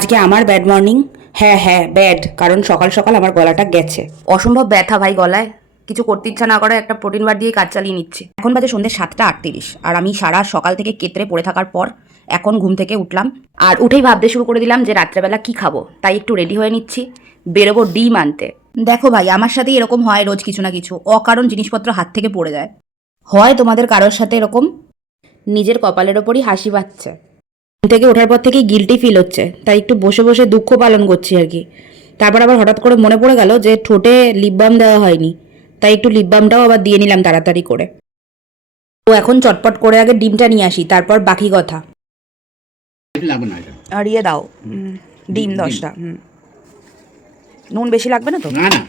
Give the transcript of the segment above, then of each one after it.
আজকে আমার bad morning. হ্যাঁ হ্যাঁ ব্যাড, কারণ সকাল সকাল আমার গলাটা গেছে, অসম্ভব ব্যথা ভাই গলায়। কিছু করতে ইচ্ছা না করে একটা প্রোটিন বার দিয়ে কাজ চালিয়ে নিচ্ছি। এখন বাজে সন্ধ্যে 7:38 আর আমি সারা সকাল থেকে কেতরে পড়ে থাকার পর এখন ঘুম থেকে উঠলাম। আর উঠেই ভাবতে শুরু করে দিলাম যে রাত্রেবেলা কি খাবো, তাই একটু রেডি হয়ে নিচ্ছি, বেরোবো ডিম আনতে। দেখো ভাই, আমার সাথেই এরকম হয় রোজ, কিছু না কিছু অকারণ জিনিসপত্র হাত থেকে পড়ে যায়। হয় তোমাদের কারোর সাথে এরকম? নিজের কপালের ওপরই হাসি পাচ্ছে। ঘুম থেকে ওঠার পর থেকেই গিল্টি ফিল হচ্ছে, তাই একটু বসে বসে দুঃখ পালন করছি আর কি। তারপর আবার হঠাৎ করে মনে পড়ে গেল যে ঠোঁটে লিপ বাম দেওয়া হয়নি, তাই একটু লিপ বামটাও আবার দিয়ে নিলাম তাড়াতাড়ি করে। তো এখন চটপট করে আগে ডিমটা নিয়ে আসি, তারপর বাকি কথা। আর ইয়ে দাও, ডিম 10টা। নুন বেশি লাগবে না তো? না না,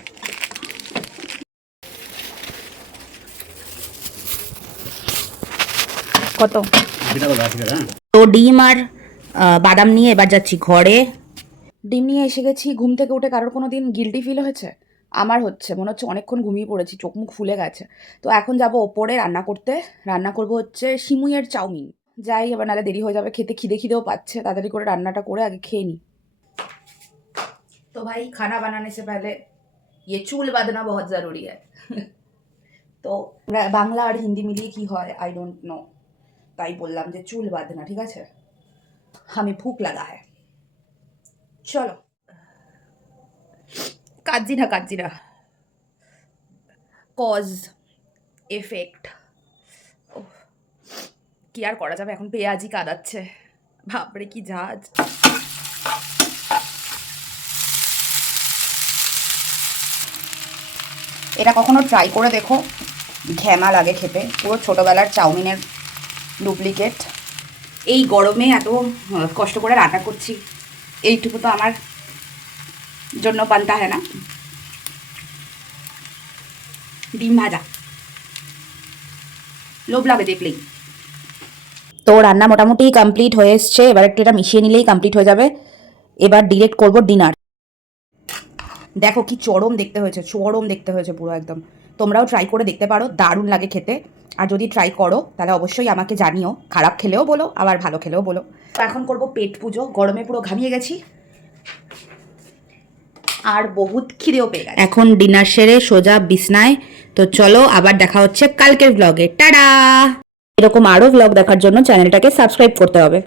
কত? তো ডিম আর বাদাম নিয়ে এবার যাচ্ছি ঘরে। ডিম নিয়ে এসে গেছি। ঘুম থেকে উঠে কারোর কোনো দিন গিল্টি ফিল হয়েছে? আমার হচ্ছে, মনে হচ্ছে অনেকক্ষণ ঘুমিয়ে পড়েছি, চোখ মুখ ফুলে গেছে। তো এখন যাব ওপরে রান্না করতে। রান্না করব হচ্ছে সিমুইয়ের চাউমিন। যাই, এবার নাহলে দেরি হয়ে যাবে, খেতে খিদেও পাচ্ছে। তাড়াতাড়ি করে রান্নাটা করে আগে খেয়ে নিই। তো ভাই, খানা বানানে সে পহলে ये চুল বাঁধনা বহুত জরুরি है। তো বাংলা আর হিন্দি মিলিয়ে কি হয় আই ডোন্ট নো, তাই বললাম যে চুল বাঁধনা, ঠিক আছে। আমি ভুক লাগা है, চলো। কাঁদছি না, কজ এফেক্ট। কি আর করা যাবে, এখন পেঁয়াজি কাঁদাচ্ছে, বাপরে কি ঝাঁজ। এটা কখনো ট্রাই করে দেখো, ঘ্যামা লাগে খেতে, পুরো ছোটোবেলার চাউমিনের ডুপ্লিকেট। এই গরমে এত কষ্ট করে রান্না করছি, এইটুকু তো আমার জন্য বানতা হয় না। ডিম ভাজা লোভ লাগে দেখলেই। তো রান্না মোটামুটি কমপ্লিট হয়ে এসছে, এবার একটু এটা মিশিয়ে নিলেই কমপ্লিট হয়ে যাবে। এবার ডিরেক্ট করব ডিনার। দেখো কি চরম দেখতে হয়েছে পুরো একদম। তোমরাও ট্রাই করে দেখতে পারো, দারুণ লাগে খেতে। আর যদি ট্রাই করো তাহলে অবশ্যই আমাকে জানিও, খারাপ খেলেও বলো আবার ভালো খেলেও বলো। এখন করব পেট পুজো, গরমে পুরো ঘামিয়ে গেছি আর বহুত খিদেও পেয়ে গেছে। এখন ডিনার সেরে সোজা বিছনায়। তো চলো, আবার দেখা হচ্ছে কালকের ব্লগে। টাটা। এরকম আরও ব্লগ দেখার জন্য চ্যানেলটাকে সাবস্ক্রাইব করতে হবে।